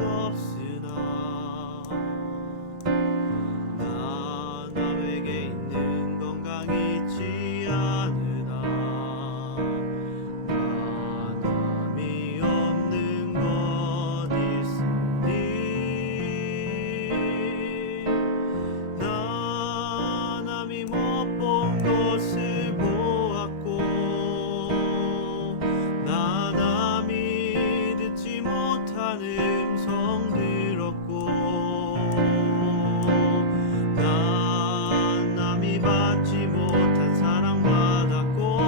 없으나 나 남에게 있는 건강 잊지 않으나 나 남이 없는 것 있으니 나 남이 못 본 것을 보았고 나 남이 듣지 못한 음성 들었고 나 남이 받지 못한 사랑 받았고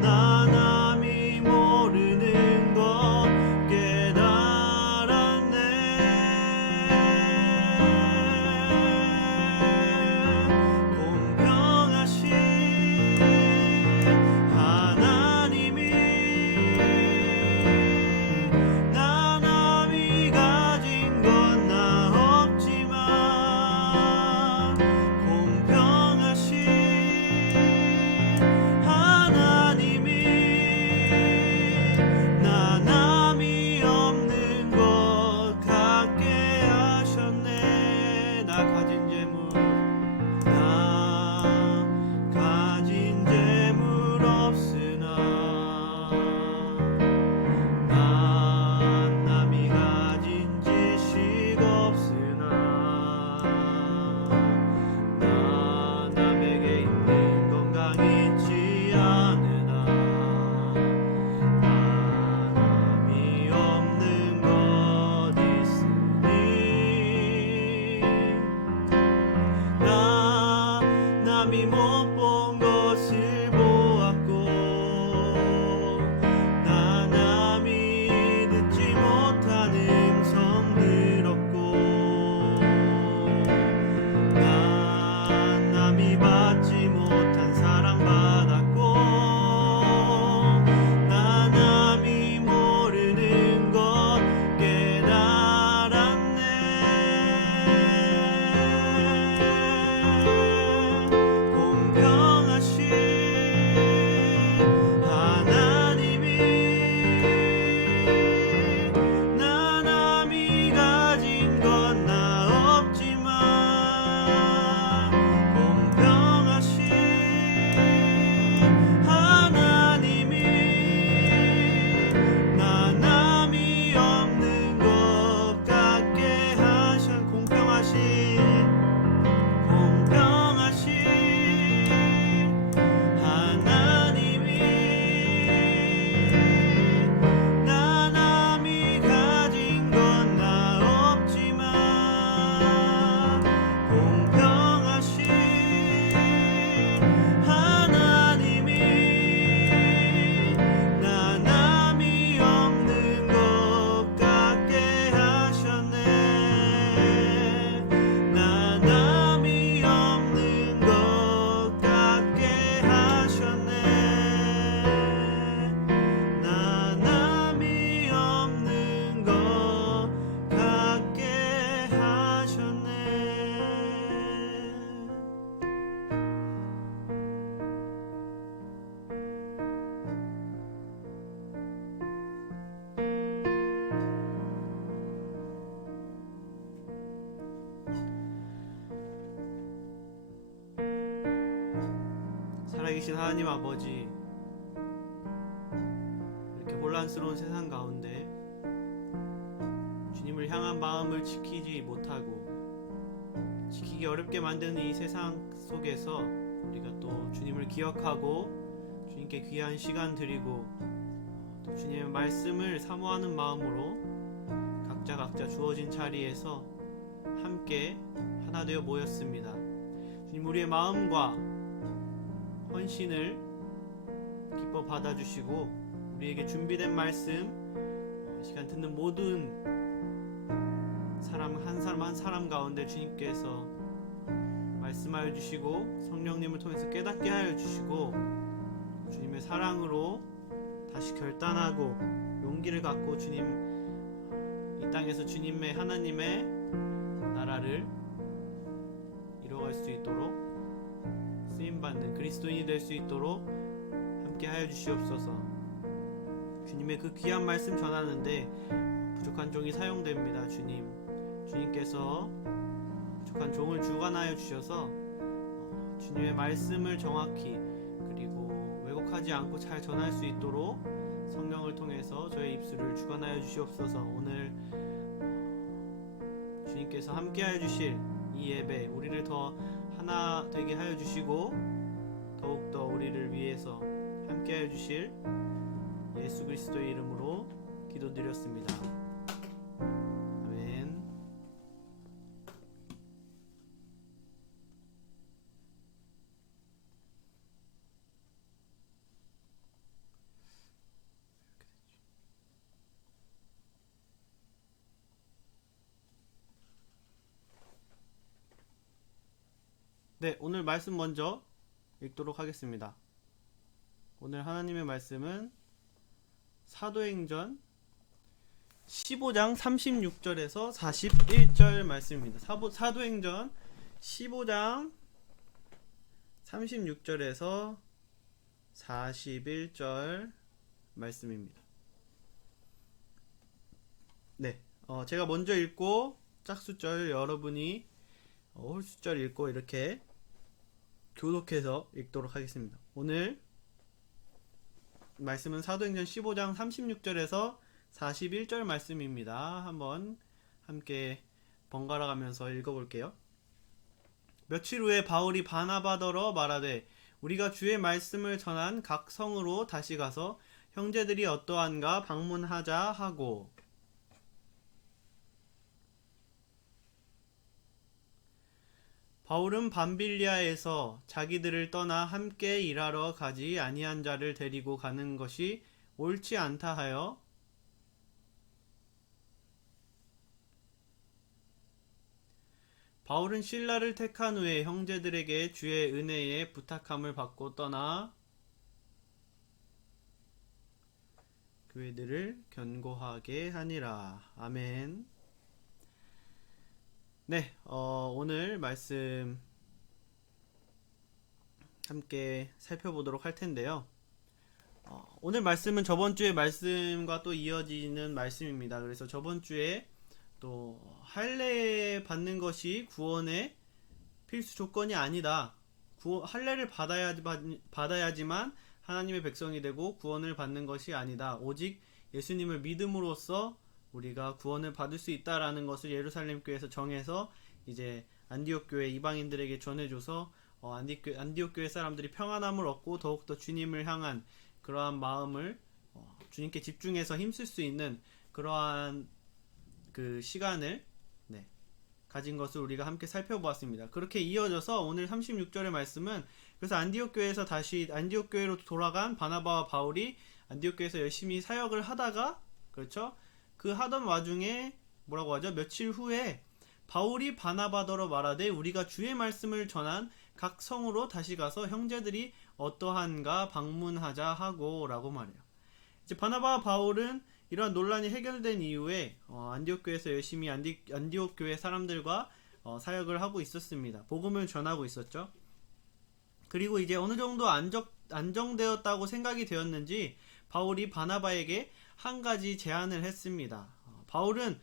나 남이 모르는 것 깨달았네. 공평하신 하나님이 나 남이 가진 건 나 없지만 공평하신 하나님이 나 남이 없는 것 같게 하셨네. 나 가진 재물 없으나 난 남이 가진 지식 없으나 나 남에게 있는 건강 잊지 않으나 나 남이 없는 것 있으니 나 남이 못 본 것을 보았고 나 남이 듣지 못한 음성 들었고 나 남이 받지 못한 사랑 받았고 나 남이 모르는 것 깨달았네. 공평하신 하나님이 나 남이 가진 건 나 없지만 공평하신 하나님이 나 남이 없는 것 같게 하셔. 공평하신 하나님이 나 남이 가진 건 나 없지만 공평하신 하나님이 나 남이 없는 것 같게 하셨네. 나 남이 없는 것 같게 하셨네. 나 남이 없는 것 같게 하셨네. 살아계신 하나님 아버지, 이렇게 혼란스러운 세상 가운데 주님을 향한 마음을 지키지 못하고 지키기 어렵게 만드는 이 세상 속에서 우리가 또 주님을 기억하고 주님께 귀한 시간 드리고 또 주님의 말씀을 사모하는 마음으로 각자 주어진 자리에서 함께 하나 되어 모였습니다. 주님, 우리의 마음과 헌신을 기뻐 받아주시고 우리에게 준비된 말씀, 시간 듣는 모든 사람 한 사람 가운데 주님께서 말씀하여 주시고 성령님을 통해서 깨닫게 하여 주시고 주님의 사랑으로 다시 결단하고 용기를 갖고 주님 이 땅에서 주님의 하나님의 나라를 이뤄갈 수 있도록 쓰임받는 그리스도인이 될 수 있도록 함께 하여 주시옵소서. 주님의 그 귀한 말씀 전하는데 부족한 종이 사용됩니다. 주님께서 부족한 종을 주관하여 주셔서 주님의 말씀을 정확히 그리고 왜곡하지 않고 잘 전할 수 있도록 성령을 통해서 저의 입술을 주관하여 주시옵소서. 오늘 주님께서 함께하여 주실 이 예배 우리를 더 하나 되게 하여 주시고 더욱더 우리를 위해서 함께하여 주실 예수 그리스도의 이름으로 기도드렸습니다. 아멘. 네, 오늘 말씀 먼저 읽도록 하겠습니다. 오늘 하나님의 말씀은 사도행전 15장 36절에서 41절 말씀입니다. 사도행전 15장 36절에서 41절 말씀입니다. 네, 제가 먼저 읽고 짝수절 여러분이 홀수절 읽고 이렇게 교독해서 읽도록 하겠습니다. 오늘 말씀은 사도행전 15장 36절에서 41절 말씀입니다. 한번 함께 번갈아 가면서 읽어볼게요. 며칠 후에 바울이 바나바더러 말하되 우리가 주의 말씀을 전한 각 성으로 다시 가서 형제들이 어떠한가 방문하자 하고, 바울은 밤빌리아에서 자기들을 떠나 함께 일하러 가지 아니한 자를 데리고 가는 것이 옳지 않다 하여 바울은 실라를 택한 후에 형제들에게 주의 은혜에 부탁함을 받고 떠나 교회들을 견고하게 하니라. 아멘. 네, 오늘 말씀 함께 살펴보도록 할 텐데요. 오늘 말씀은 저번 주의 말씀과 또 이어지는 말씀입니다. 그래서 저번 주에 또 할례 받는 것이 구원의 필수 조건이 아니다. 할례를 받아야지만 하나님의 백성이 되고 구원을 받는 것이 아니다. 오직 예수님을 믿음으로써 우리가 구원을 받을 수 있다라는 것을 예루살렘 교회에서 정해서 이제 안디옥 교회 이방인들에게 전해줘서 안디옥 교회 사람들이 평안함을 얻고 더욱더 주님을 향한 그러한 마음을 주님께 집중해서 힘쓸 수 있는 그러한 그 시간을 가진 것을 우리가 함께 살펴보았습니다. 그렇게 이어져서 오늘 36절의 말씀은 그래서 안디옥 교회에서 다시 안디옥 교회로 돌아간 바나바와 바울이 안디옥 교회에서 열심히 사역을 하다가, 그렇죠? 그 하던 와중에 뭐라고 하죠? 며칠 후에 바울이 바나바더러 말하되 우리가 주의 말씀을 전한 각 성으로 다시 가서 형제들이 어떠한가 방문하자 하고 라고 말해요. 이제 바나바와 바울은 이러한 논란이 해결된 이후에 안디옥 교회에서 열심히 안디옥 교회 사람들과 사역을 하고 있었습니다. 복음을 전하고 있었죠. 그리고 이제 어느 정도 안정되었다고 생각이 되었는지 바울이 바나바에게 한 가지 제안을 했습니다. 바울은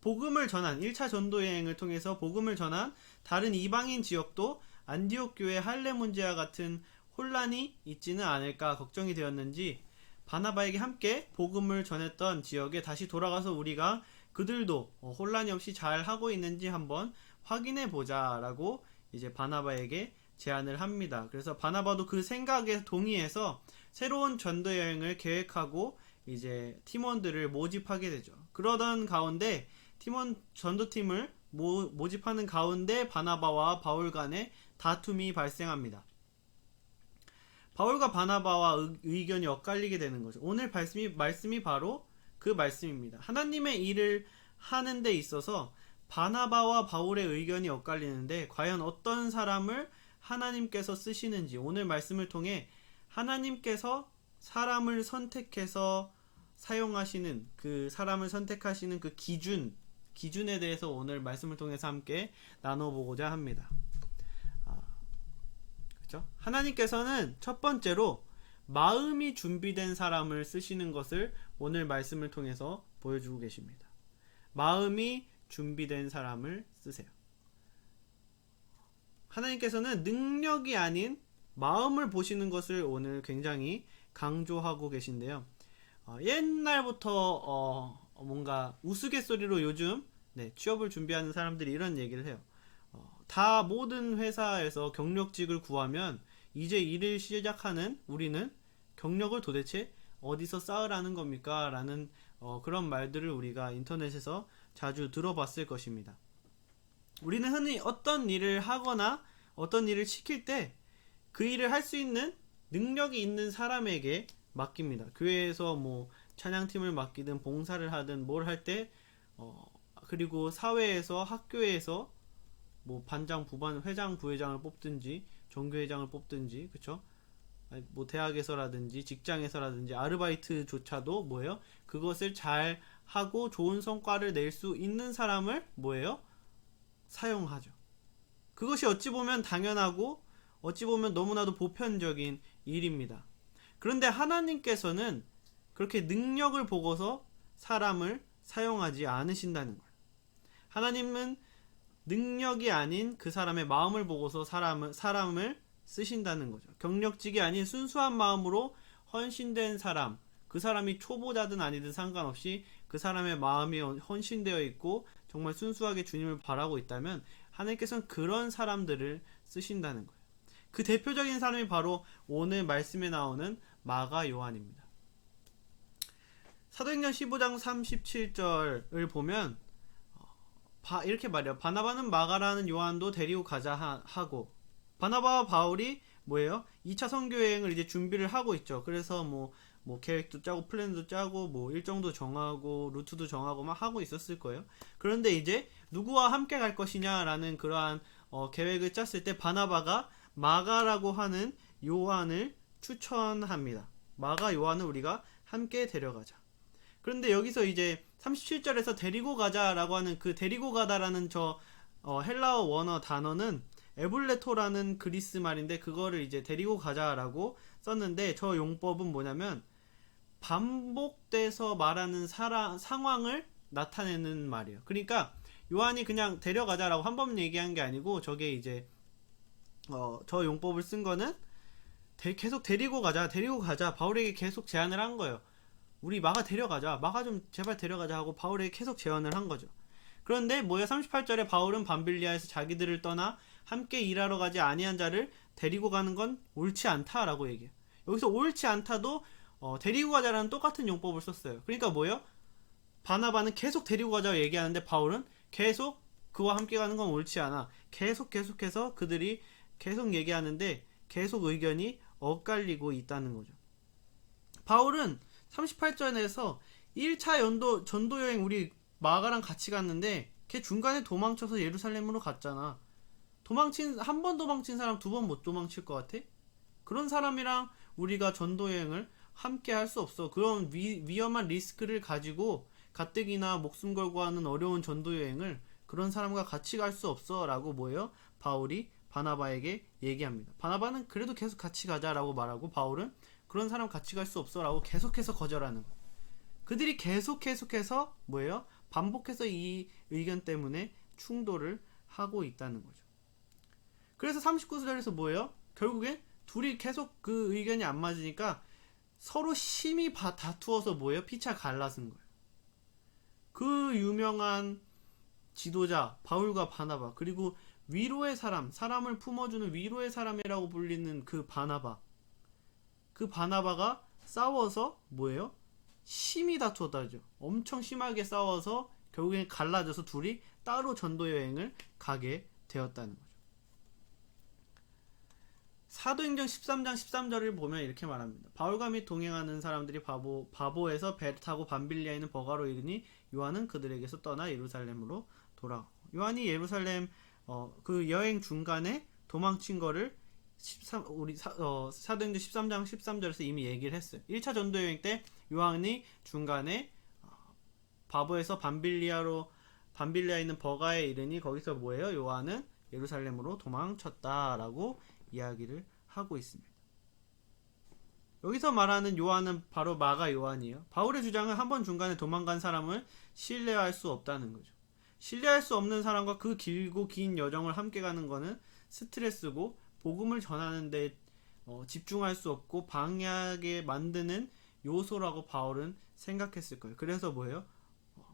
복음을 전한 1차 전도 여행을 통해서 복음을 전한 다른 이방인 지역도 안디옥 교회 할례 문제와 같은 혼란이 있지는 않을까 걱정이 되었는지 바나바에게 함께 복음을 전했던 지역에 다시 돌아가서 우리가 그들도 혼란이 없이 잘 하고 있는지 한번 확인해 보자라고 이제 바나바에게 제안을 합니다. 그래서 바나바도 그 생각에 동의해서 새로운 전도 여행을 계획하고 이제 팀원들을 모집하게 되죠. 그러던 가운데 전도팀을 모집하는 가운데 바나바와 바울 간의 다툼이 발생합니다. 바울과 바나바와 의견이 엇갈리게 되는 거죠. 오늘 말씀이 바로 그 말씀입니다. 하나님의 일을 하는 데 있어서 바나바와 바울의 의견이 엇갈리는데 과연 어떤 사람을 하나님께서 쓰시는지 오늘 말씀을 통해 하나님께서 사람을 선택해서 사용하시는 그 사람을 선택하시는 그 기준에 대해서 오늘 말씀을 통해서 함께 나눠보고자 합니다. 그렇죠? 하나님께서는 첫 번째로 마음이 준비된 사람을 쓰시는 것을 오늘 말씀을 통해서 보여주고 계십니다. 마음이 준비된 사람을 쓰세요. 하나님께서는 능력이 아닌 마음을 보시는 것을 오늘 굉장히 강조하고 계신데요. 옛날부터 뭔가 우스갯소리로 요즘 취업을 준비하는 사람들이 이런 얘기를 해요. 다 모든 회사에서 경력직을 구하면 이제 일을 시작하는 우리는 경력을 도대체 어디서 쌓으라는 겁니까? 라는 그런 말들을 우리가 인터넷에서 자주 들어봤을 것입니다. 우리는 흔히 어떤 일을 하거나 어떤 일을 시킬 때 그 일을 할 수 있는 능력이 있는 사람에게 맡깁니다. 교회에서 뭐 찬양팀을 맡기든 봉사를 하든 뭘 할 때 그리고 사회에서 학교에서 뭐 반장, 부반, 회장, 부회장을 뽑든지 종교회장을 뽑든지 그쵸? 뭐 대학에서라든지 직장에서라든지 아르바이트조차도 뭐예요? 그것을 잘 하고 좋은 성과를 낼 수 있는 사람을 뭐예요? 사용하죠. 그것이 어찌 보면 당연하고 어찌 보면 너무나도 보편적인 일입니다. 그런데 하나님께서는 그렇게 능력을 보고서 사람을 사용하지 않으신다는 거예요. 하나님은 능력이 아닌 그 사람의 마음을 보고서 사람을 쓰신다는 거죠. 경력직이 아닌 순수한 마음으로 헌신된 사람, 그 사람이 초보자든 아니든 상관없이 그 사람의 마음이 헌신되어 있고 정말 순수하게 주님을 바라고 있다면 하나님께서는 그런 사람들을 쓰신다는 거예요. 그 대표적인 사람이 바로 오늘 말씀에 나오는 마가 요한입니다. 사도행전 15장 37절을 보면 이렇게 말해요. 바나바는 마가라는 요한도 데리고 가자 하고, 바나바와 바울이 뭐예요? 2차 선교 여행을 이제 준비를 하고 있죠. 그래서 뭐 계획도 짜고 플랜도 짜고 뭐 일정도 정하고 루트도 정하고 막 하고 있었을 거예요. 그런데 이제 누구와 함께 갈 것이냐라는 그러한 계획을 짰을 때 바나바가 마가라고 하는 요한을 추천합니다. 마가 요한을 우리가 함께 데려가자. 그런데 여기서 이제 37절에서 데리고 가자라고 하는 그 데리고 가다라는 헬라어 원어 단어는 에블레토라는 그리스 말인데 그거를 이제 데리고 가자라고 썼는데 저 용법은 뭐냐면 반복돼서 말하는 상황을 나타내는 말이에요. 그러니까 요한이 그냥 데려가자라고 한 번 얘기한 게 아니고 저게 이제 저 용법을 쓴 거는 계속 데리고 가자 바울에게 계속 제안을 한 거예요. 우리 마가 데려가자, 마가 좀 제발 데려가자 하고 바울에게 계속 제안을 한 거죠. 그런데 뭐야 38절에 바울은 밤빌리아에서 자기들을 떠나 함께 일하러 가지 아니한 자를 데리고 가는 건 옳지 않다라고 얘기해요. 여기서 옳지 않다도 데리고 가자라는 똑같은 용법을 썼어요. 그러니까 뭐예요? 바나바는 계속 데리고 가자고 얘기하는데 바울은 계속 그와 함께 가는 건 옳지 않아. 계속해서 그들이 계속 얘기하는데 계속 의견이 엇갈리고 있다는 거죠. 바울은 38절에서 1차 전도여행 우리 마가랑 같이 갔는데 걔 중간에 도망쳐서 예루살렘으로 갔잖아. 한 번 도망친 사람 두 번 못 도망칠 것 같아? 그런 사람이랑 우리가 전도여행을 함께 할 수 없어. 그런 위험한 리스크를 가지고 가뜩이나 목숨 걸고 하는 어려운 전도여행을 그런 사람과 같이 갈 수 없어 라고 뭐예요? 바울이 바나바에게 얘기합니다. 바나바는 그래도 계속 같이 가자라고 말하고 바울은 그런 사람 같이 갈 수 없어 라고 계속해서 거절하는 거예요. 그들이 계속해서 뭐예요? 반복해서 이 의견 때문에 충돌을 하고 있다는 거죠. 그래서 39절에서 뭐예요? 결국에 둘이 계속 그 의견이 안 맞으니까 서로 심히 다투어서 뭐예요? 피차 갈라진 거예요. 그 유명한 지도자 바울과 바나바 그리고 위로의 사람을 품어주는 위로의 사람이라고 불리는 그 바나바가 싸워서 뭐예요? 심히 다투었다죠. 엄청 심하게 싸워서 결국엔 갈라져서 둘이 따로 전도여행을 가게 되었다는 거죠. 사도행전 13장 13절을 보면 이렇게 말합니다. 바울과 및 동행하는 사람들이 바보에서 배를 타고 밤빌리아에 있는 버가로 이르니 요한은 그들에게서 떠나 예루살렘으로 돌아가고 요한이 예루살렘 그 여행 중간에 도망친 거를 사도행전 13장 13절에서 이미 얘기를 했어요. 1차 전도여행 때 요한이 중간에 바보에서 밤빌리아에 있는 버가에 이르니 거기서 뭐예요? 요한은 예루살렘으로 도망쳤다라고 이야기를 하고 있습니다. 여기서 말하는 요한은 바로 마가 요한이에요. 바울의 주장은 한 번 중간에 도망간 사람을 신뢰할 수 없다는 거죠. 신뢰할 수 없는 사람과 그 길고 긴 여정을 함께 가는 거는 스트레스고 복음을 전하는데 집중할 수 없고 방해하게 만드는 요소라고 바울은 생각했을 거예요. 그래서 뭐예요?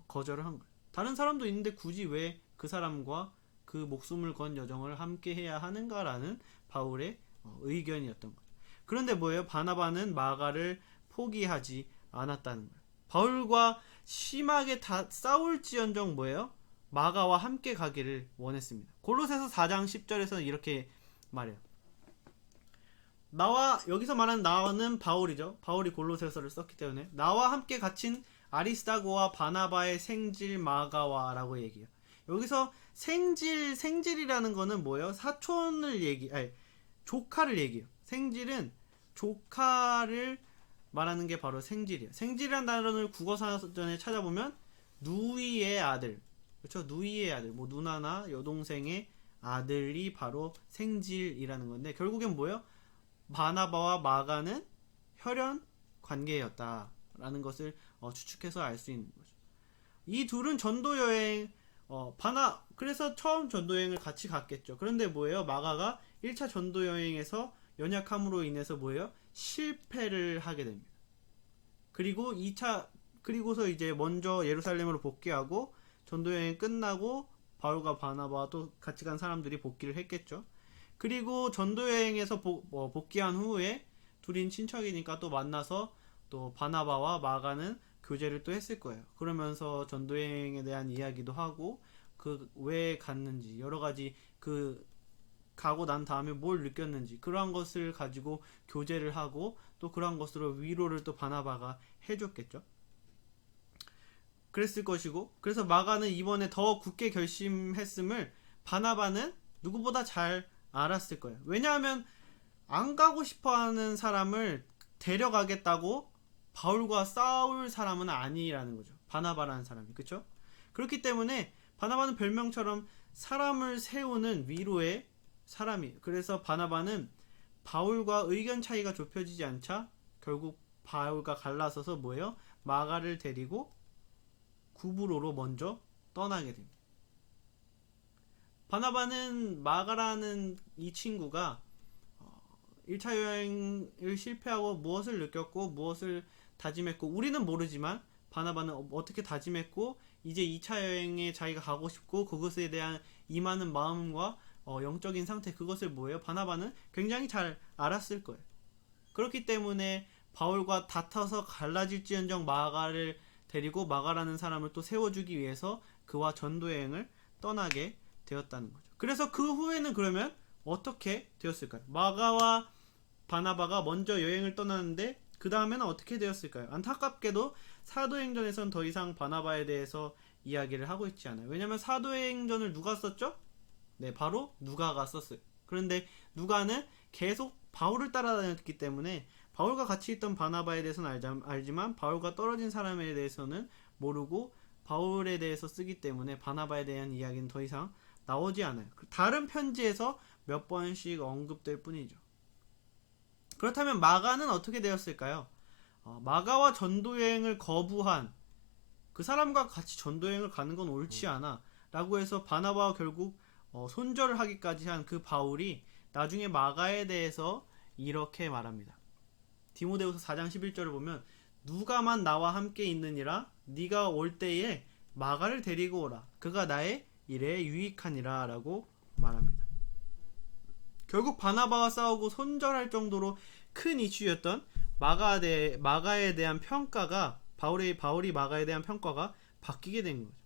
거절을 한 거예요. 다른 사람도 있는데 굳이 왜 그 사람과 그 목숨을 건 여정을 함께 해야 하는가라는 바울의 의견이었던 거죠. 그런데 뭐예요? 바나바는 마가를 포기하지 않았다는 거예요. 바울과 심하게 싸울지언정 뭐예요? 마가와 함께 가기를 원했습니다. 골로새서 4장 10절에서는 이렇게 말해요. 나와, 여기서 말하는 나와는 바울이죠. 바울이 골로새서를 썼기 때문에 나와 함께 갇힌 아리스다고와 바나바의 생질 마가와라고 얘기해요. 여기서 생질이라는 거는 뭐예요? 조카를 얘기해요. 생질은 조카를 말하는 게 바로 생질이에요. 생질이라는 단어를 국어사전에 찾아보면 누이의 아들, 그렇죠? 누이의 아들, 뭐 누나나 여동생의 아들이 바로 생질이라는 건데, 결국엔 뭐예요? 바나바와 마가는 혈연 관계였다라는 것을 추측해서 알 수 있는 거죠. 이 둘은 전도 여행 그래서 처음 전도 여행을 같이 갔겠죠. 그런데 뭐예요? 마가가 1차 전도 여행에서 연약함으로 인해서 뭐예요? 실패를 하게 됩니다. 그리고서 이제 먼저 예루살렘으로 복귀하고 전도 여행 끝나고 바울과 바나바와 또 같이 간 사람들이 복귀를 했겠죠. 그리고 전도 여행에서 복귀한 후에 둘인 친척이니까 또 만나서 또 바나바와 마가는 교제를 또 했을 거예요. 그러면서 전도 여행에 대한 이야기도 하고 그 왜 갔는지 여러 가지 가고 난 다음에 뭘 느꼈는지 그러한 것을 가지고 교제를 하고 또 그러한 것으로 위로를 또 바나바가 해줬겠죠. 그랬을 것이고, 그래서 마가는 이번에 더 굳게 결심했음을 바나바는 누구보다 잘 알았을 거예요. 왜냐하면 안 가고 싶어하는 사람을 데려가겠다고 바울과 싸울 사람은 아니라는 거죠. 바나바라는 사람이, 그렇죠? 그렇기 때문에 바나바는 별명처럼 사람을 세우는 위로의 사람이에요. 그래서 바나바는 바울과 의견 차이가 좁혀지지 않자 결국 바울과 갈라서서 뭐예요? 마가를 데리고 구브로로 먼저 떠나게 됩니다. 바나바는 마가라는 이 친구가 1차 여행을 실패하고 무엇을 느꼈고 무엇을 다짐했고 우리는 모르지만 바나바는 어떻게 다짐했고 이제 2차 여행에 자기가 가고 싶고 그것에 대한 임하는 마음과 영적인 상태, 그것을 뭐예요? 바나바는 굉장히 잘 알았을 거예요. 그렇기 때문에 바울과 다퉈서 갈라질지언정 마가를 데리고 마가라는 사람을 또 세워주기 위해서 그와 전도여행을 떠나게 되었다는 거죠. 그래서 그 후에는 그러면 어떻게 되었을까요? 마가와 바나바가 먼저 여행을 떠나는데 그 다음에는 어떻게 되었을까요? 안타깝게도 사도행전에선 더 이상 바나바에 대해서 이야기를 하고 있지 않아요. 왜냐면 사도행전을 누가 썼죠? 네, 바로 누가가 썼어요. 그런데 누가는 계속 바울을 따라다녔기 때문에 바울과 같이 있던 바나바에 대해서는 알지만 바울과 떨어진 사람에 대해서는 모르고 바울에 대해서 쓰기 때문에 바나바에 대한 이야기는 더 이상 나오지 않아요. 다른 편지에서 몇 번씩 언급될 뿐이죠. 그렇다면 마가는 어떻게 되었을까요? 마가와 전도여행을 거부한 그 사람과 같이 전도여행을 가는 건 옳지 않아 라고 해서 바나바와 결국 손절을 하기까지 한 그 바울이 나중에 마가에 대해서 이렇게 말합니다. 디모데후서 4장 11절을 보면 누가만 나와 함께 있느니라 네가 올 때에 마가를 데리고 오라 그가 나의 일에 유익하니라 라고 말합니다. 결국 바나바와 싸우고 손절할 정도로 큰 이슈였던 마가에 대한 평가가 바울이 마가에 대한 평가가 바뀌게 된 거죠.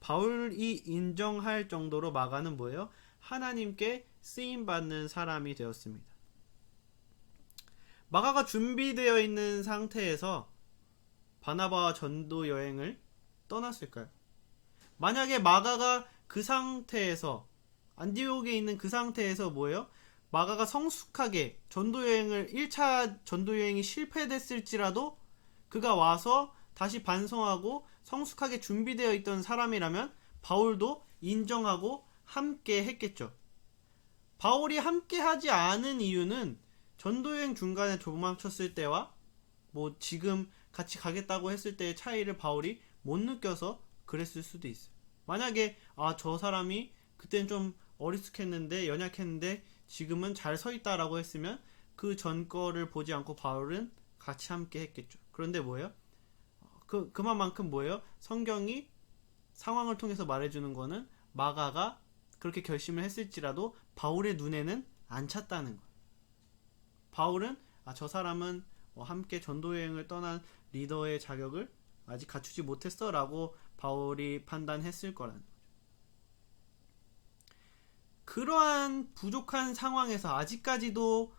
바울이 인정할 정도로 마가는 뭐예요? 하나님께 쓰임받는 사람이 되었습니다. 마가가 준비되어 있는 상태에서 바나바와 전도 여행을 떠났을까요? 만약에 마가가 그 상태에서 안디옥에 있는 그 상태에서 뭐예요? 마가가 성숙하게 1차 전도여행이 실패됐을지라도 그가 와서 다시 반성하고 성숙하게 준비되어 있던 사람이라면 바울도 인정하고 함께 했겠죠. 바울이 함께 하지 않은 이유는 전도여행 중간에 도망쳤을 때와 뭐 지금 같이 가겠다고 했을 때의 차이를 바울이 못 느껴서 그랬을 수도 있어요. 만약에 저 사람이 그때는 좀 어리숙했는데 연약했는데 지금은 잘 서 있다라고 했으면 그 전 거를 보지 않고 바울은 같이 함께 했겠죠. 그런데 뭐예요? 그만큼 뭐예요? 성경이 상황을 통해서 말해주는 거는 마가가 그렇게 결심을 했을지라도 바울의 눈에는 안 찼다는 거예요. 바울은 저 사람은 함께 전도여행을 떠난 리더의 자격을 아직 갖추지 못했어 라고 바울이 판단했을 거라는 거죠. 그러한 부족한 상황에서 아직까지도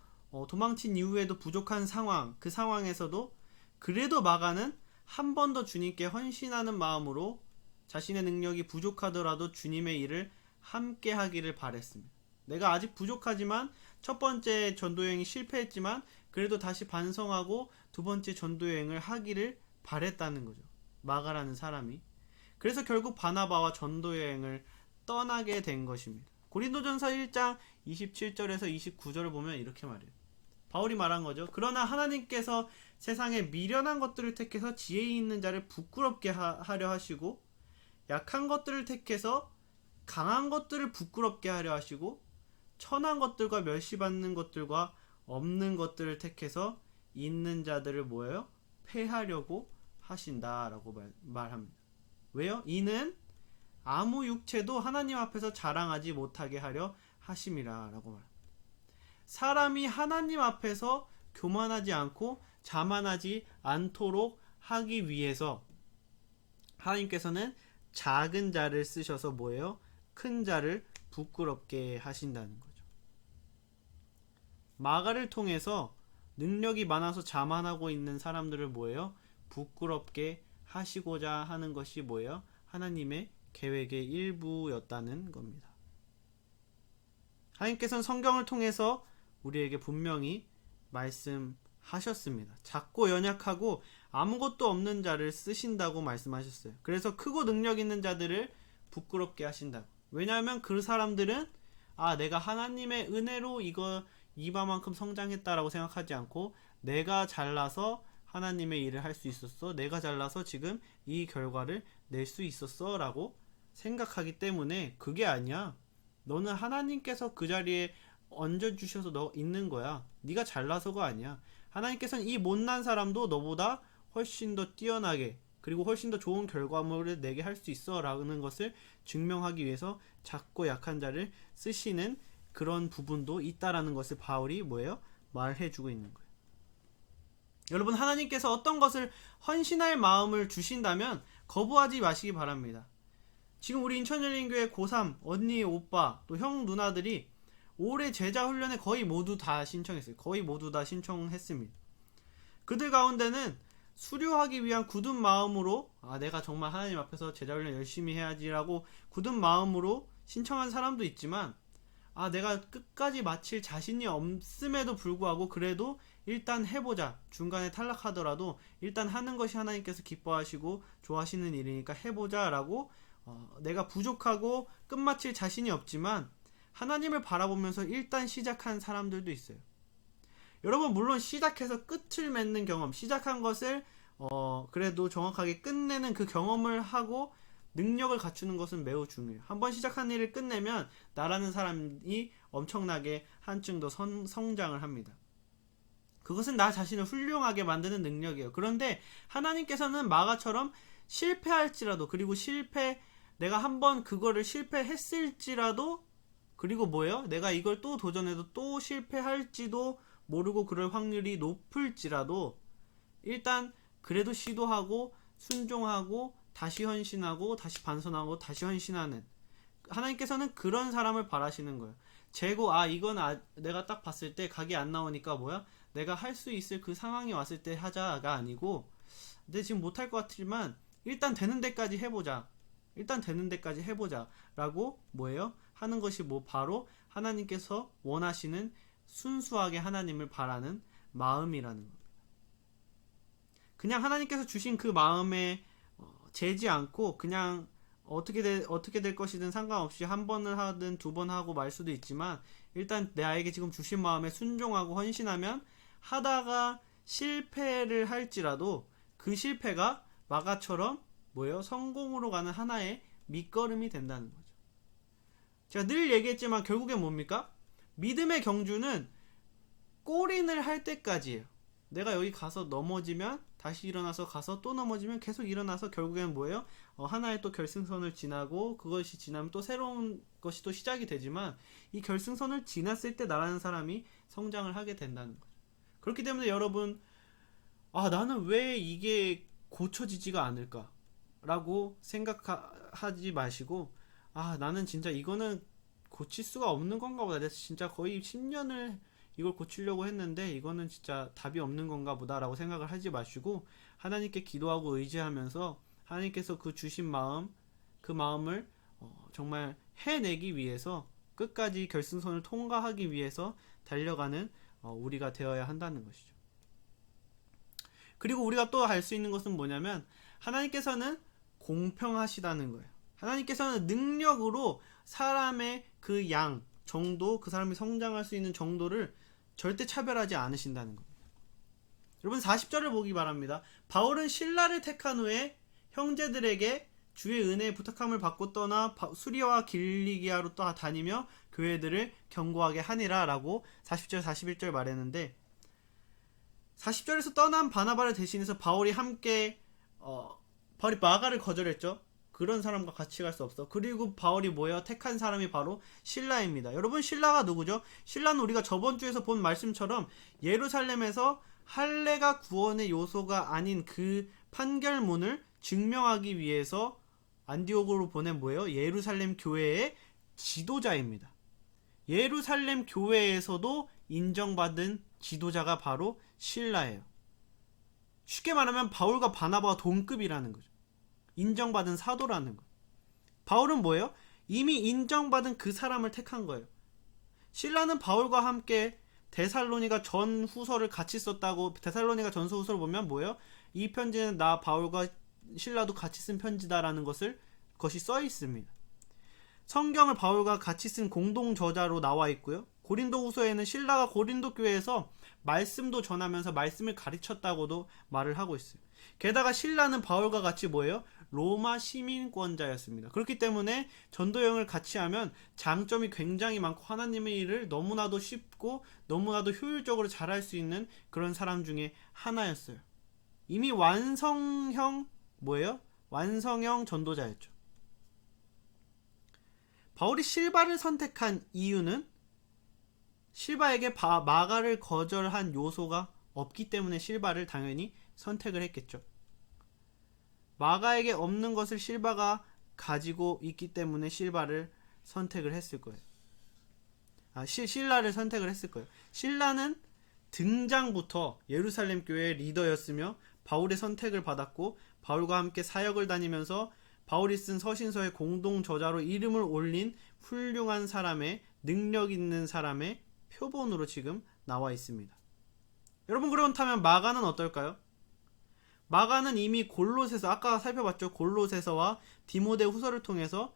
도망친 이후에도 부족한 상황, 그 상황에서도 그래도 마가는 한 번 더 주님께 헌신하는 마음으로 자신의 능력이 부족하더라도 주님의 일을 함께 하기를 바랬습니다. 내가 아직 부족하지만 첫 번째 전도여행이 실패했지만 그래도 다시 반성하고 두 번째 전도여행을 하기를 바랬다는 거죠. 마가라는 사람이. 그래서 결국 바나바와 전도여행을 떠나게 된 것입니다. 고린도전서 1장 27절에서 29절을 보면 이렇게 말해요. 바울이 말한 거죠. 그러나 하나님께서 세상에 미련한 것들을 택해서 지혜 있는 자를 부끄럽게 하려 하시고 약한 것들을 택해서 강한 것들을 부끄럽게 하려 하시고 천한 것들과 멸시받는 것들과 없는 것들을 택해서 있는 자들을 뭐예요? 패하려고 하신다라고 말합니다. 왜요? 이는 아무 육체도 하나님 앞에서 자랑하지 못하게 하려 하심이라 라고 말합니다. 사람이 하나님 앞에서 교만하지 않고 자만하지 않도록 하기 위해서 하나님께서는 작은 자를 쓰셔서 뭐예요? 큰 자를 부끄럽게 하신다는 거죠. 마가를 통해서 능력이 많아서 자만하고 있는 사람들을 뭐예요? 부끄럽게 하시고자 하는 것이 뭐예요? 하나님의 계획의 일부였다는 겁니다. 하나님께서는 성경을 통해서 우리에게 분명히 말씀하셨습니다. 작고 연약하고 아무것도 없는 자를 쓰신다고 말씀하셨어요. 그래서 크고 능력 있는 자들을 부끄럽게 하신다고. 왜냐하면 그 사람들은 내가 하나님의 은혜로 이만큼 성장했다라고 생각하지 않고 내가 잘나서 하나님의 일을 할 수 있었어. 내가 잘나서 지금 이 결과를 낼 수 있었어 라고 생각하기 때문에 그게 아니야. 너는 하나님께서 그 자리에 얹어주셔서 너 있는 거야. 네가 잘나서가 아니야. 하나님께서는 이 못난 사람도 너보다 훨씬 더 뛰어나게 그리고 훨씬 더 좋은 결과물을 내게 할 수 있어 라는 것을 증명하기 위해서 작고 약한 자를 쓰시는 그런 부분도 있다라는 것을 바울이 뭐예요? 말해주고 있는 거예요. 여러분, 하나님께서 어떤 것을 헌신할 마음을 주신다면 거부하지 마시기 바랍니다. 지금 우리 인천열린교회 고3 언니, 오빠, 또 형, 누나들이 올해 제자 훈련에 거의 모두 다 신청했어요. 거의 모두 다 신청했습니다. 그들 가운데는 수료하기 위한 굳은 마음으로 내가 정말 하나님 앞에서 제자 훈련 열심히 해야지라고 굳은 마음으로 신청한 사람도 있지만 내가 끝까지 마칠 자신이 없음에도 불구하고 그래도 일단 해보자. 중간에 탈락하더라도 일단 하는 것이 하나님께서 기뻐하시고 좋아하시는 일이니까 해보자 라고 내가 부족하고 끝마칠 자신이 없지만 하나님을 바라보면서 일단 시작한 사람들도 있어요. 여러분, 물론 시작해서 끝을 맺는 경험, 시작한 것을 그래도 정확하게 끝내는 그 경험을 하고 능력을 갖추는 것은 매우 중요해요. 한번 시작한 일을 끝내면 나라는 사람이 엄청나게 한층 더 성장을 합니다. 그것은 나 자신을 훌륭하게 만드는 능력이에요. 그런데 하나님께서는 마가처럼 실패할지라도 그리고 내가 한번 그거를 실패했을지라도 그리고 뭐예요? 내가 이걸 또 도전해도 또 실패할지도 모르고 그럴 확률이 높을지라도 일단 그래도 시도하고 순종하고 다시 헌신하고 다시 반성하고 다시 헌신하는 하나님께서는 그런 사람을 바라시는 거예요. 재고 이건 내가 딱 봤을 때 각이 안 나오니까 뭐야? 내가 할 수 있을 그 상황이 왔을 때 하자가 아니고 내가 지금 못할 것 같지만 일단 되는 데까지 해보자. 일단 되는 데까지 해보자 라고 뭐예요? 하는 것이 바로 하나님께서 원하시는 순수하게 하나님을 바라는 마음이라는 겁니다. 그냥 하나님께서 주신 그 마음에 재지 않고 그냥 어떻게 될 것이든 상관없이 한 번을 하든 두 번 하고 말 수도 있지만 일단 나에게 지금 주신 마음에 순종하고 헌신하면 하다가 실패를 할지라도 그 실패가 마가처럼 뭐예요? 성공으로 가는 하나의 밑거름이 된다는 거죠. 제가 늘 얘기했지만 결국엔 뭡니까? 믿음의 경주는 골인을 할 때까지예요. 내가 여기 가서 넘어지면 다시 일어나서 가서 또 넘어지면 계속 일어나서 결국엔 뭐예요? 하나의 또 결승선을 지나고 그것이 지나면 또 새로운 것이 또 시작이 되지만 이 결승선을 지났을 때 나라는 사람이 성장을 하게 된다는 거죠. 그렇기 때문에 여러분, 나는 왜 이게 고쳐지지가 않을까? 라고 생각하지 마시고, 나는 진짜 이거는 고칠 수가 없는 건가 보다. 내가 진짜 거의 10년을 이걸 고치려고 했는데 이거는 진짜 답이 없는 건가 보다 라고 생각을 하지 마시고 하나님께 기도하고 의지하면서 하나님께서 그 주신 마음, 그 마음을 정말 해내기 위해서 끝까지 결승선을 통과하기 위해서 달려가는 우리가 되어야 한다는 것이죠. 그리고 우리가 또 알 수 있는 것은 뭐냐면 하나님께서는 공평하시다는 거예요. 하나님께서는 능력으로 사람의 그 양 정도, 그 사람이 성장할 수 있는 정도를 절대 차별하지 않으신다는 겁니다. 여러분 40절을 보기 바랍니다. 바울은 신라를 택한 후에 형제들에게 주의 은혜의 부탁함을 받고 떠나 수리아와 길리기아로 또 다니며 교회들을 경고하게 하니라 라고 40절 41절 말했는데 40절에서 떠난 바나바를 대신해서 바울이 마가를 거절했죠. 그런 사람과 같이 갈 수 없어. 그리고 바울이 뭐예요? 택한 사람이 바로 신라입니다. 여러분 신라가 누구죠? 신라는 우리가 저번 주에서 본 말씀처럼 예루살렘에서 할례가 구원의 요소가 아닌 그 판결문을 증명하기 위해서 안디옥으로 보낸 뭐예요? 예루살렘 교회의 지도자입니다. 예루살렘 교회에서도 인정받은 지도자가 바로 신라예요. 쉽게 말하면 바울과 바나바와 동급이라는 거죠. 인정받은 사도라는 거. 바울은 뭐예요? 이미 인정받은 그 사람을 택한 거예요. 신라는 바울과 함께 데살로니가 전후서를 같이 썼다고. 데살로니가 전서 후서를 보면 뭐예요? 이 편지는 나 바울과 신라도 같이 쓴 편지다라는 것이 써 있습니다. 성경을 바울과 같이 쓴 공동 저자로 나와 있고요. 고린도 후서에는 신라가 고린도 교회에서 말씀도 전하면서 말씀을 가르쳤다고도 말을 하고 있어요. 게다가 신라는 바울과 같이 뭐예요? 로마 시민권자였습니다. 그렇기 때문에 전도 여행을 같이 하면 장점이 굉장히 많고 하나님의 일을 너무나도 쉽고 너무나도 효율적으로 잘할 수 있는 그런 사람 중에 하나였어요. 이미 완성형 전도자였죠. 바울이 실바를 선택한 이유는 실바에게 마가를 거절한 요소가 없기 때문에 실바를 당연히 선택을 했겠죠. 마가에게 없는 것을 실바가 가지고 있기 때문에 실바를 선택을 했을 거예요. 신라를 선택을 했을 거예요. 신라는 등장부터 예루살렘 교회의 리더였으며 바울의 선택을 받았고 바울과 함께 사역을 다니면서 바울이 쓴 서신서의 공동 저자로 이름을 올린 훌륭한 사람의, 능력 있는 사람의 표본으로 지금 나와 있습니다. 여러분 그렇다면 마가는 어떨까요? 마가는 이미 골로새서, 아까 살펴봤죠. 골로새서와 디모데 후서를 통해서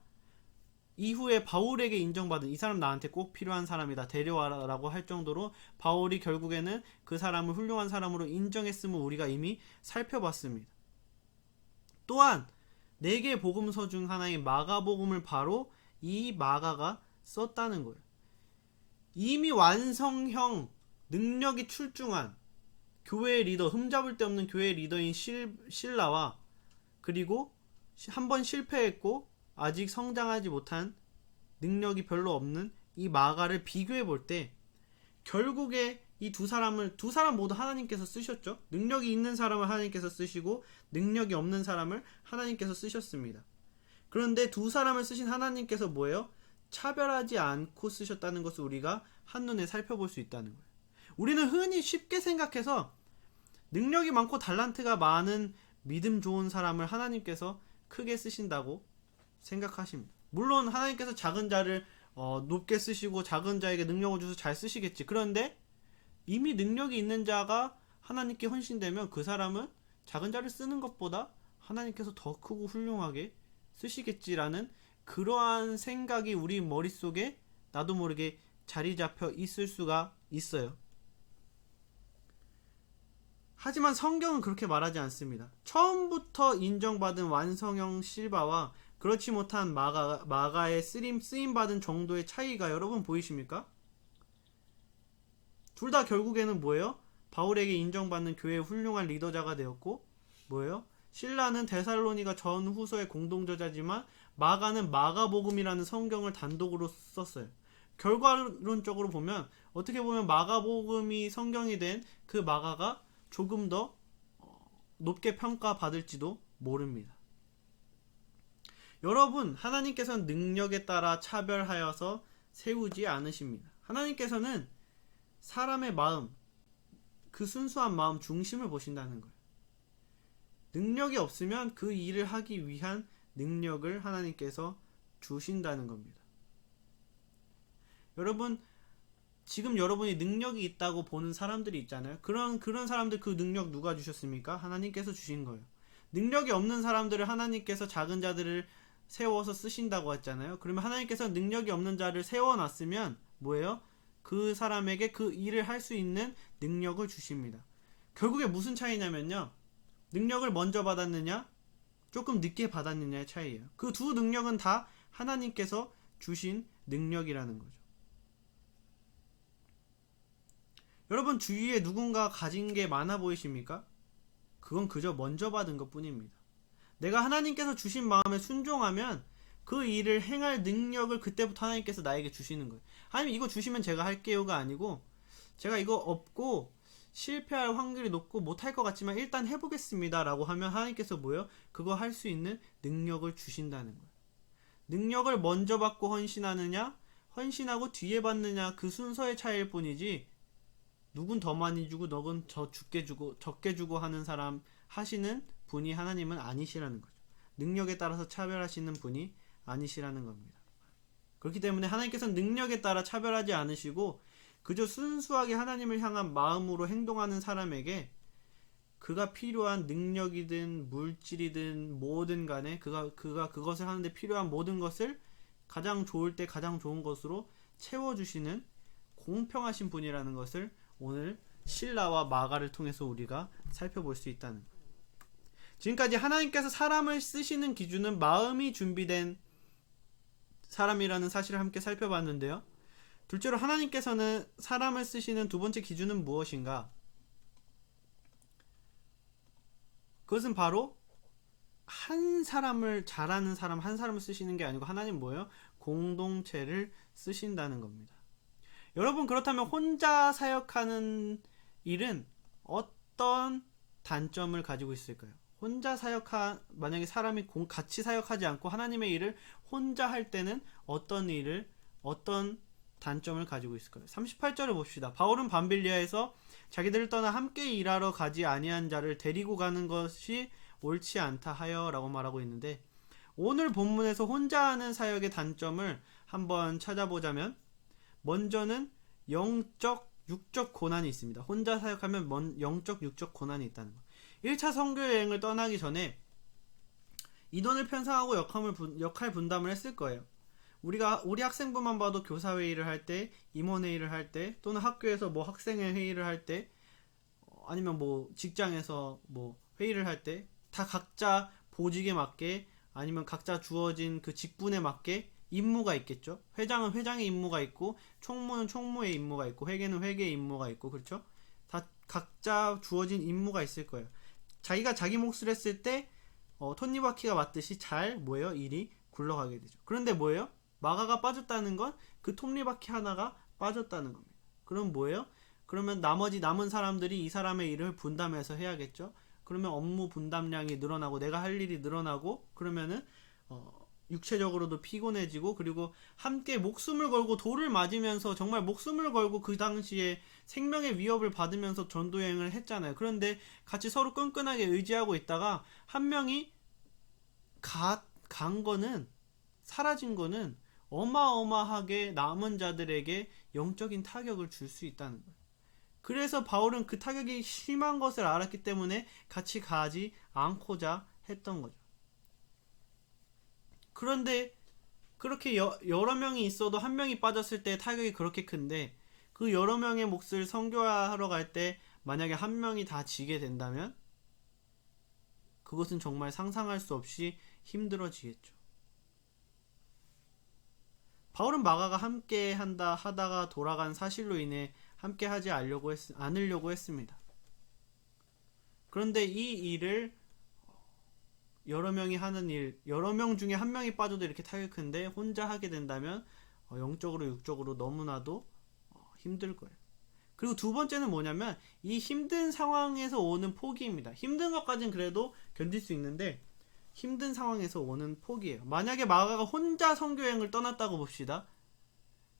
이후에 바울에게 인정받은, 이 사람 나한테 꼭 필요한 사람이다, 데려와라 라고 할 정도로 바울이 결국에는 그 사람을 훌륭한 사람으로 인정했음을 우리가 이미 살펴봤습니다. 또한 4개의 복음서 중 하나인 마가복음을 바로 이 마가가 썼다는 거예요. 이미 완성형, 능력이 출중한 교회의 리더, 흠잡을 데 없는 교회의 리더인 실라와 그리고 한번 실패했고 아직 성장하지 못한, 능력이 별로 없는 이 마가를 비교해 볼 때 결국에 이 두 사람 모두 하나님께서 쓰셨죠. 능력이 있는 사람을 하나님께서 쓰시고 능력이 없는 사람을 하나님께서 쓰셨습니다. 그런데 두 사람을 쓰신 하나님께서 뭐예요? 차별하지 않고 쓰셨다는 것을 우리가 한눈에 살펴볼 수 있다는 거예요. 우리는 흔히 쉽게 생각해서 능력이 많고 달란트가 많은 믿음 좋은 사람을 하나님께서 크게 쓰신다고 생각하십니다. 물론 하나님께서 작은 자를 높게 쓰시고 작은 자에게 능력을 주셔서 잘 쓰시겠지. 그런데 이미 능력이 있는 자가 하나님께 헌신되면 그 사람은 작은 자를 쓰는 것보다 하나님께서 더 크고 훌륭하게 쓰시겠지라는 그러한 생각이 우리 머릿속에 나도 모르게 자리 잡혀 있을 수가 있어요. 하지만 성경은 그렇게 말하지 않습니다. 처음부터 인정받은 완성형 실바와 그렇지 못한 마가의 쓰임받은 정도의 차이가 여러분 보이십니까? 둘 다 결국에는 뭐예요? 바울에게 인정받는 교회의 훌륭한 리더자가 되었고, 뭐예요? 실라는 데살로니가 전후서의 공동저자지만 마가는 마가복음이라는 성경을 단독으로 썼어요. 결과론적으로 보면 어떻게 보면 마가복음이 성경이 된 그 마가가 조금 더 높게 평가받을지도 모릅니다. 여러분, 하나님께서는 능력에 따라 차별하여서 세우지 않으십니다. 하나님께서는 사람의 마음, 그 순수한 마음 중심을 보신다는 거예요. 능력이 없으면 그 일을 하기 위한 능력을 하나님께서 주신다는 겁니다. 여러분, 지금 여러분이 능력이 있다고 보는 사람들이 있잖아요. 그런 사람들 그 능력 누가 주셨습니까? 하나님께서 주신 거예요. 능력이 없는 사람들을 하나님께서 작은 자들을 세워서 쓰신다고 했잖아요. 그러면 하나님께서 능력이 없는 자를 세워놨으면 뭐예요? 그 사람에게 그 일을 할 수 있는 능력을 주십니다. 결국에 무슨 차이냐면요. 능력을 먼저 받았느냐, 조금 늦게 받았느냐의 차이예요. 그 두 능력은 다 하나님께서 주신 능력이라는 거죠. 여러분 주위에 누군가 가진 게 많아 보이십니까? 그건 그저 먼저 받은 것 뿐입니다. 내가 하나님께서 주신 마음에 순종하면 그 일을 행할 능력을 그때부터 하나님께서 나에게 주시는 거예요. 하나님 이거 주시면 제가 할게요가 아니고, 제가 이거 없고 실패할 확률이 높고 못할 것 같지만 일단 해보겠습니다 라고 하면 하나님께서 뭐예요? 그거 할 수 있는 능력을 주신다는 거예요. 능력을 먼저 받고 헌신하느냐, 헌신하고 뒤에 받느냐, 그 순서의 차이일 뿐이지, 누군 더 많이 주고 너군 적게 주고 하는 사람 하시는 분이 하나님은 아니시라는 거죠. 능력에 따라서 차별하시는 분이 아니시라는 겁니다. 그렇기 때문에 하나님께서는 능력에 따라 차별하지 않으시고 그저 순수하게 하나님을 향한 마음으로 행동하는 사람에게 그가 필요한 능력이든 물질이든 뭐든 간에 그가 그것을 하는데 필요한 모든 것을 가장 좋을 때 가장 좋은 것으로 채워주시는 공평하신 분이라는 것을 오늘 실라와 마가를 통해서 우리가 살펴볼 수 있다는 거예요. 지금까지 하나님께서 사람을 쓰시는 기준은 마음이 준비된 사람이라는 사실을 함께 살펴봤는데요. 둘째로 하나님께서는 사람을 쓰시는 두 번째 기준은 무엇인가? 그것은 바로 한 사람을 잘하는 사람 한 사람을 쓰시는 게 아니고 하나님 뭐예요? 공동체를 쓰신다는 겁니다. 여러분 그렇다면 혼자 사역하는 일은 어떤 단점을 가지고 있을까요? 만약에 사람이 같이 사역하지 않고 하나님의 일을 혼자 할 때는 어떤 단점을 가지고 있을까요? 38절을 봅시다. 바울은 밤빌리아에서 자기들을 떠나 함께 일하러 가지 아니한 자를 데리고 가는 것이 옳지 않다 하여 라고 말하고 있는데, 오늘 본문에서 혼자 하는 사역의 단점을 한번 찾아보자면 먼저는 영적, 육적 고난이 있습니다. 혼자 사역하면 영적, 육적 고난이 있다는 것. 1차 선교 여행을 떠나기 전에 인원을 편성하고 역할 분담을 했을 거예요. 우리 학생부만 봐도 교사회의를 할 때, 임원회의를 할 때, 또는 학교에서 뭐 학생회 회의를 할 때, 아니면 뭐 직장에서 뭐 회의를 할 때, 다 각자 보직에 맞게 아니면 각자 주어진 그 직분에 맞게 임무가 있겠죠. 회장은 회장의 임무가 있고, 총무는 총무의 임무가 있고, 회계는 회계의 임무가 있고, 그렇죠? 다 각자 주어진 임무가 있을 거예요. 자기가 자기 몫을 했을 때 톱니바퀴가 맞듯이 잘 뭐예요? 일이 굴러가게 되죠. 그런데 뭐예요? 마가가 빠졌다는 건 그 톱니바퀴 하나가 빠졌다는 겁니다. 그럼 뭐예요? 그러면 나머지 남은 사람들이 이 사람의 일을 분담해서 해야겠죠. 그러면 업무 분담량이 늘어나고 내가 할 일이 늘어나고, 그러면은 육체적으로도 피곤해지고, 그리고 함께 목숨을 걸고 돌을 맞으면서 정말 목숨을 걸고 그 당시에 생명의 위협을 받으면서 전도여행을 했잖아요. 그런데 같이 서로 끈끈하게 의지하고 있다가 한 명이 사라진 거는 어마어마하게 남은 자들에게 영적인 타격을 줄 수 있다는 거예요. 그래서 바울은 그 타격이 심한 것을 알았기 때문에 같이 가지 않고자 했던 거죠. 그런데 그렇게 여러 명이 있어도 한 명이 빠졌을 때 타격이 그렇게 큰데, 그 여러 명의 몫을 선교하러 갈 때 만약에 한 명이 다 지게 된다면 그것은 정말 상상할 수 없이 힘들어지겠죠. 바울은 마가가 함께 한다 하다가 돌아간 사실로 인해 함께 하지 않으려고 했습니다. 그런데 이 일을 여러 명이 하는 일, 여러 명 중에 한 명이 빠져도 이렇게 타격이 큰데 혼자 하게 된다면 영적으로 육적으로 너무나도 힘들 거예요. 그리고 두 번째는 뭐냐면 이 힘든 상황에서 오는 포기입니다. 힘든 것까지는 그래도 견딜 수 있는데 힘든 상황에서 오는 포기예요. 만약에 마가가 혼자 선교여행을 떠났다고 봅시다.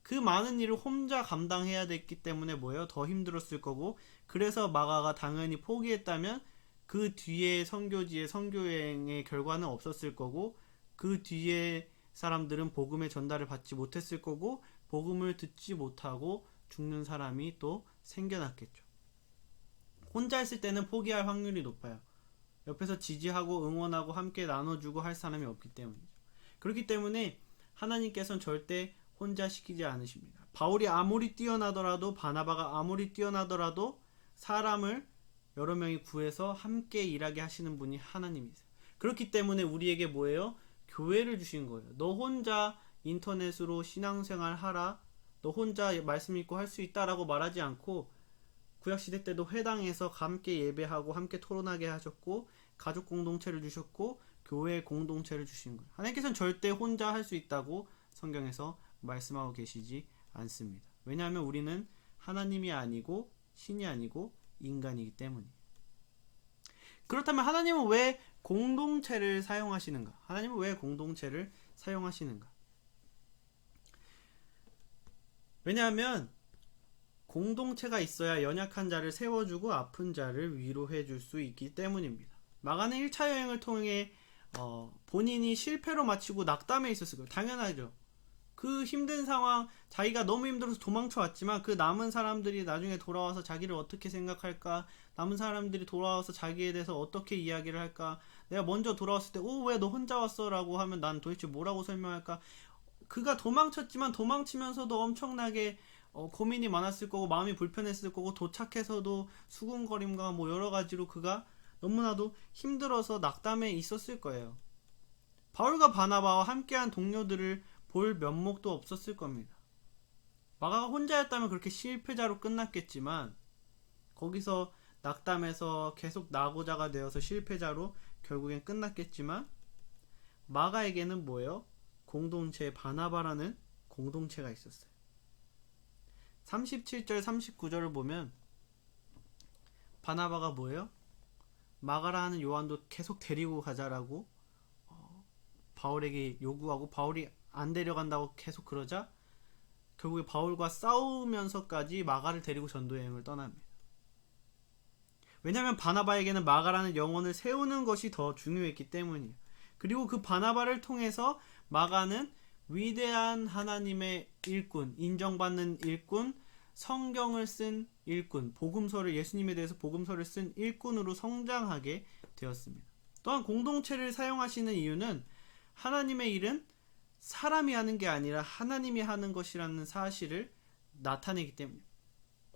그 많은 일을 혼자 감당해야 됐기 때문에 뭐예요? 더 힘들었을 거고, 그래서 마가가 당연히 포기했다면 그 뒤에 선교지의 선교여행의 결과는 없었을 거고, 그 뒤에 사람들은 복음의 전달을 받지 못했을 거고, 복음을 듣지 못하고 죽는 사람이 또 생겨났겠죠. 혼자 했을 때는 포기할 확률이 높아요. 옆에서 지지하고 응원하고 함께 나눠주고 할 사람이 없기 때문이죠. 그렇기 때문에 하나님께서는 절대 혼자 시키지 않으십니다. 바울이 아무리 뛰어나더라도, 바나바가 아무리 뛰어나더라도 사람을 여러 명이 구해서 함께 일하게 하시는 분이 하나님이세요. 그렇기 때문에 우리에게 뭐예요? 교회를 주신 거예요. 너 혼자 인터넷으로 신앙생활 하라, 너 혼자 말씀 읽고 할 수 있다라고 말하지 않고, 구약시대 때도 회당에서 함께 예배하고 함께 토론하게 하셨고, 가족 공동체를 주셨고, 교회 공동체를 주신 거예요. 하나님께서는 절대 혼자 할 수 있다고 성경에서 말씀하고 계시지 않습니다. 왜냐하면 우리는 하나님이 아니고 신이 아니고 인간이기 때문이에요. 그렇다면 하나님은 왜 공동체를 사용하시는가? 하나님은 왜 공동체를 사용하시는가? 왜냐하면 공동체가 있어야 연약한 자를 세워주고 아픈 자를 위로해 줄 수 있기 때문입니다. 마가는 1차 여행을 통해 본인이 실패로 마치고 낙담해 있었을 거예요. 당연하죠. 그 힘든 상황, 자기가 너무 힘들어서 도망쳐 왔지만 그 남은 사람들이 나중에 돌아와서 자기를 어떻게 생각할까, 남은 사람들이 돌아와서 자기에 대해서 어떻게 이야기를 할까, 내가 먼저 돌아왔을 때 왜 너 혼자 왔어? 라고 하면 난 도대체 뭐라고 설명할까. 그가 도망쳤지만 도망치면서도 엄청나게 고민이 많았을 거고, 마음이 불편했을 거고, 도착해서도 수군거림과 뭐 여러 가지로 그가 너무나도 힘들어서 낙담해 있었을 거예요. 바울과 바나바와 함께한 동료들을 볼 면목도 없었을 겁니다. 마가가 혼자였다면 그렇게 실패자로 끝났겠지만, 거기서 낙담해서 계속 낙오자가 되어서 실패자로 결국엔 끝났겠지만, 마가에게는 뭐예요? 공동체, 바나바라는 공동체가 있었어요. 37절 39절을 보면 바나바가 뭐예요? 마가라 하는 요한도 계속 데리고 가자라고 바울에게 요구하고, 바울이 안 데려간다고 계속 그러자 결국에 바울과 싸우면서까지 마가를 데리고 전도여행을 떠납니다. 왜냐하면 바나바에게는 마가라는 영혼을 세우는 것이 더 중요했기 때문이에요. 그리고 그 바나바를 통해서 마가는 위대한 하나님의 일꾼, 인정받는 일꾼, 성경을 쓴 일꾼, 복음서를, 예수님에 대해서 복음서를 쓴 일꾼으로 성장하게 되었습니다. 또한 공동체를 사용하시는 이유는 하나님의 일은 사람이 하는 게 아니라 하나님이 하는 것이라는 사실을 나타내기 때문에,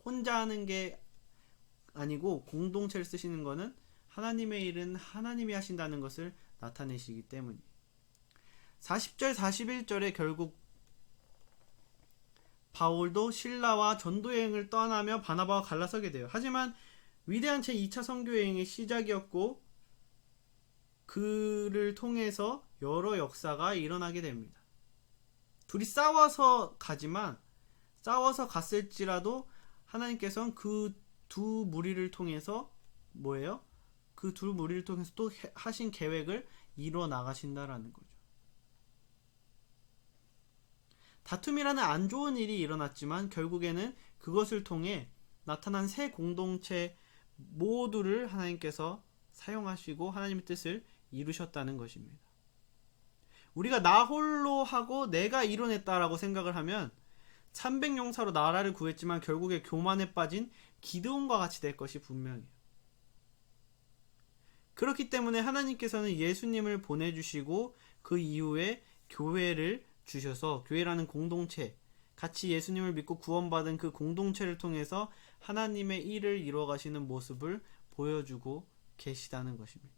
혼자 하는 게 아니고 공동체를 쓰시는 것은 하나님의 일은 하나님이 하신다는 것을 나타내시기 때문이에요. 40절 41절에 결국 바울도 신라와 전도여행을 떠나며 바나바와 갈라서게 돼요. 하지만 위대한 제2차 선교여행의 시작이었고, 그를 통해서 여러 역사가 일어나게 됩니다. 둘이 싸워서 가지만, 싸워서 갔을지라도 하나님께서는 그 두 무리를 통해서 뭐예요? 그 두 무리를 통해서 또 하신 계획을 이뤄 나가신다라는 거죠. 다툼이라는 안 좋은 일이 일어났지만 결국에는 그것을 통해 나타난 새 공동체 모두를 하나님께서 사용하시고 하나님의 뜻을 이루셨다는 것입니다. 우리가 나 홀로 하고 내가 이뤄냈다라고 생각을 하면 300용사로 나라를 구했지만 결국에 교만에 빠진 기드온과 같이 될 것이 분명해요. 그렇기 때문에 하나님께서는 예수님을 보내주시고 그 이후에 교회를 주셔서 교회라는 공동체, 같이 예수님을 믿고 구원받은 그 공동체를 통해서 하나님의 일을 이루어가시는 모습을 보여주고 계시다는 것입니다.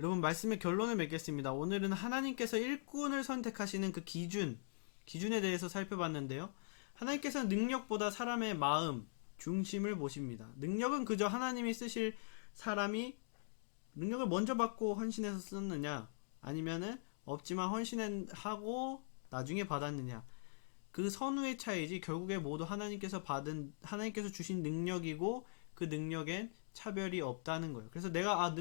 여러분, 말씀의 결론을 맺겠습니다. 오늘은 하나님께서 일꾼을 선택하시는 그 기준에 대해서 살펴봤는데요. 하나님께서는 능력보다 사람의 마음, 중심을 보십니다. 능력은 그저 하나님이 쓰실 사람이 능력을 먼저 받고 헌신해서 썼느냐, 아니면은 없지만 헌신하고 나중에 받았느냐, 그 선후의 차이지 결국에 모두 하나님께서 주신 능력이고 그 능력엔 차별이 없다는 거예요. 그래서 내가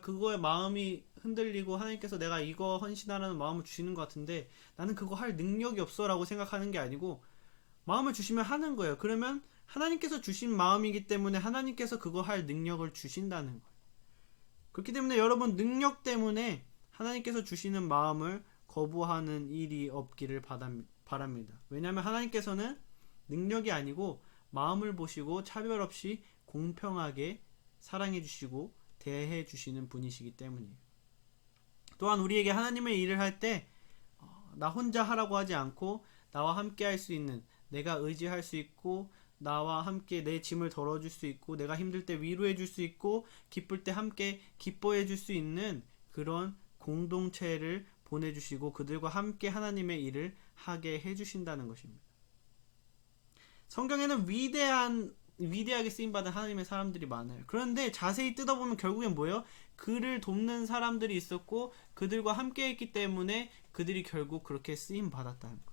그거에 마음이 흔들리고 하나님께서 내가 이거 헌신하라는 마음을 주시는 것 같은데 나는 그거 할 능력이 없어 라고 생각하는 게 아니고, 마음을 주시면 하는 거예요. 그러면 하나님께서 주신 마음이기 때문에 하나님께서 그거 할 능력을 주신다는 거예요. 그렇기 때문에 여러분, 능력 때문에 하나님께서 주시는 마음을 거부하는 일이 없기를 바랍니다. 왜냐하면 하나님께서는 능력이 아니고 마음을 보시고 차별 없이 공평하게 사랑해 주시고 대해 주시는 분이시기 때문이에요. 또한 우리에게 하나님의 일을 할 때 나 혼자 하라고 하지 않고 나와 함께 할 수 있는, 내가 의지할 수 있고 나와 함께 내 짐을 덜어줄 수 있고 내가 힘들 때 위로해 줄 수 있고 기쁠 때 함께 기뻐해 줄 수 있는 그런 공동체를 보내주시고 그들과 함께 하나님의 일을 하게 해주신다는 것입니다. 성경에는 위대하게 쓰임받은 하나님의 사람들이 많아요. 그런데 자세히 뜯어보면 결국엔 뭐예요? 그를 돕는 사람들이 있었고 그들과 함께 했기 때문에 그들이 결국 그렇게 쓰임받았다는 거예요.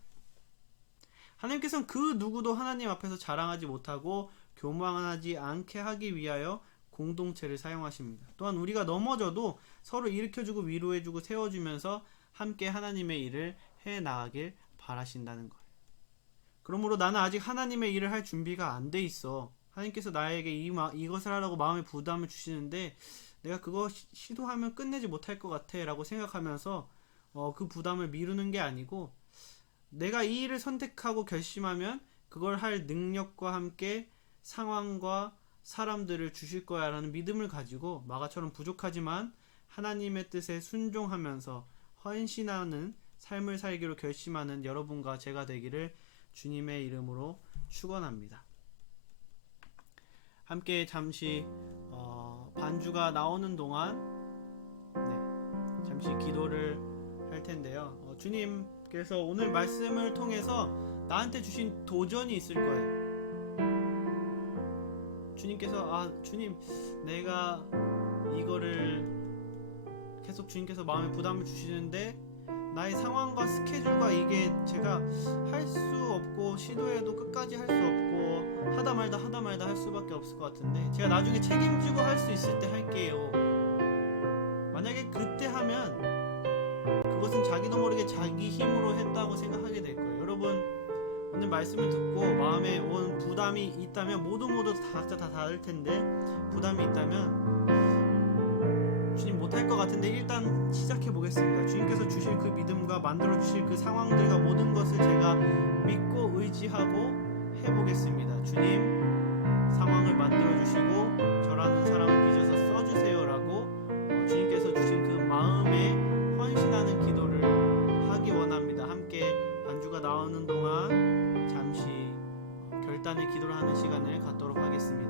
하나님께서는 그 누구도 하나님 앞에서 자랑하지 못하고 교만하지 않게 하기 위하여 공동체를 사용하십니다. 또한 우리가 넘어져도 서로 일으켜주고 위로해주고 세워주면서 함께 하나님의 일을 해나가길 바라신다는 거예요. 그러므로 나는 아직 하나님의 일을 할 준비가 안 돼 있어. 하나님께서 나에게 이것을 하라고 마음의 부담을 주시는데 내가 그거 시도하면 끝내지 못할 것 같아 라고 생각하면서 그 부담을 미루는 게 아니고, 내가 이 일을 선택하고 결심하면 그걸 할 능력과 함께 상황과 사람들을 주실 거야 라는 믿음을 가지고 마가처럼 부족하지만 하나님의 뜻에 순종하면서 헌신하는 삶을 살기로 결심하는 여러분과 제가 되기를 주님의 이름으로 축원합니다. 함께 잠시 반주가 나오는 동안 잠시 기도를 할 텐데요. 주님께서 오늘 말씀을 통해서 나한테 주신 도전이 있을 거예요. 주님께서 주님, 내가 이거를 계속 주님께서 마음에 부담을 주시는데 나의 상황과 스케줄과 이게 제가 할 수 없고 시도해도 끝까지 할 수 없고 하다 말다 할 수밖에 없을 것 같은데 제가 나중에 책임지고 할 수 있을 때 할게요. 만약에 그때 하면 그것은 자기도 모르게 자기 힘으로 했다고 생각하게 될 거예요. 여러분, 오늘 말씀을 듣고 마음에 온 부담이 있다면 모두 각자 다 다를 텐데 부담이 있다면 주님 못할 것 같은데 일단 시작해 보겠습니다. 주님께서 주실 그 믿음과 만들어 주실 그 상황들과 모든 것을 제가 믿고 의지하고 해보겠습니다. 주님, 상황을 만들어 주시고 저라는 사람을 빚어서 써주세요라고 주님께서 주신 그 마음에 헌신하는 기도를 하기 원합니다. 함께 반주가 나오는 동안 잠시 결단의 기도를 하는 시간을 갖도록 하겠습니다.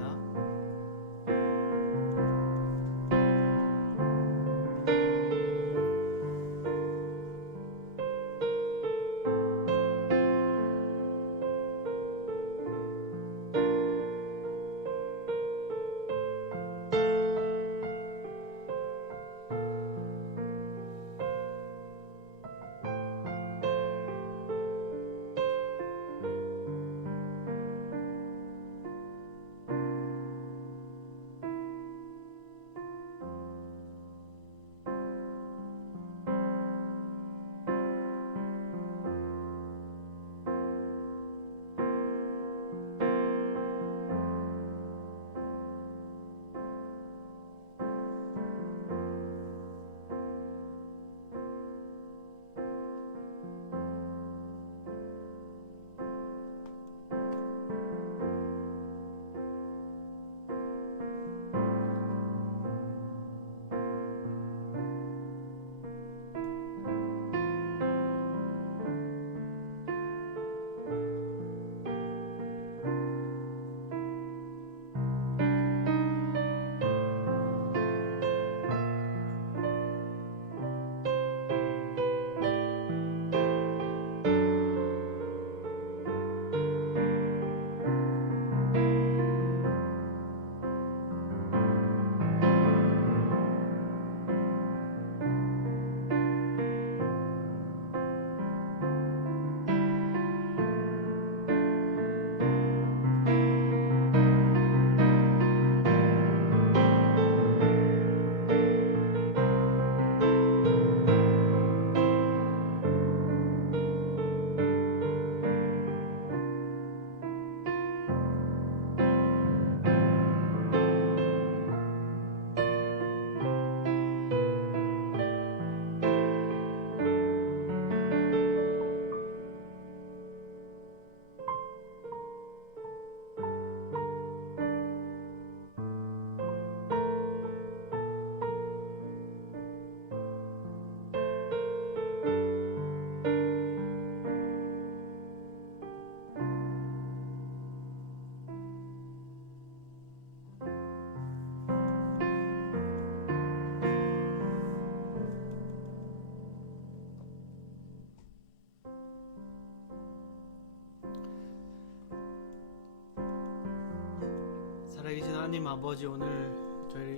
하나님 아버지, 오늘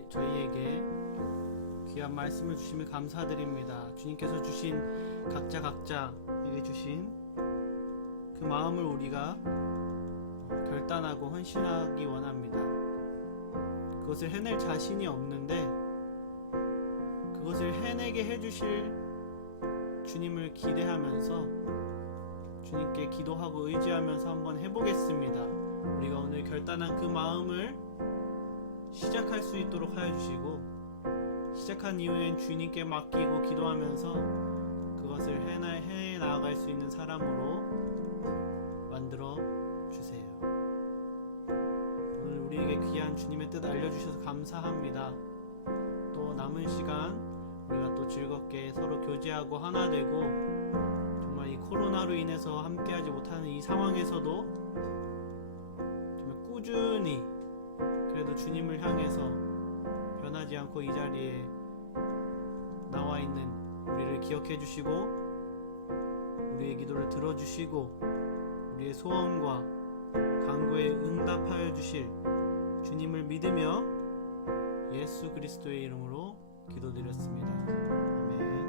저희에게 귀한 말씀을 주시며 감사드립니다. 주님께서 주신 각자에게 주신 그 마음을 우리가 결단하고 헌신하기 원합니다. 그것을 해낼 자신이 없는데 그것을 해내게 해주실 주님을 기대하면서 주님께 기도하고 의지하면서 한번 해보겠습니다. 우리가 오늘 결단한 그 마음을 시작할 수 있도록 하여 주시고, 시작한 이후엔 주님께 맡기고 기도하면서 그것을 해 나아갈 수 있는 사람으로 만들어 주세요. 오늘 우리에게 귀한 주님의 뜻 알려주셔서 감사합니다. 또 남은 시간 우리가 또 즐겁게 서로 교제하고 하나 되고, 정말 이 코로나로 인해서 함께하지 못하는 이 상황에서도 정말 꾸준히 그래도 주님을 향해서 변하지 않고 이 자리에 나와 있는 우리를 기억해 주시고, 우리의 기도를 들어주시고, 우리의 소원과 간구에 응답하여 주실 주님을 믿으며 예수 그리스도의 이름으로 기도드렸습니다. 아멘.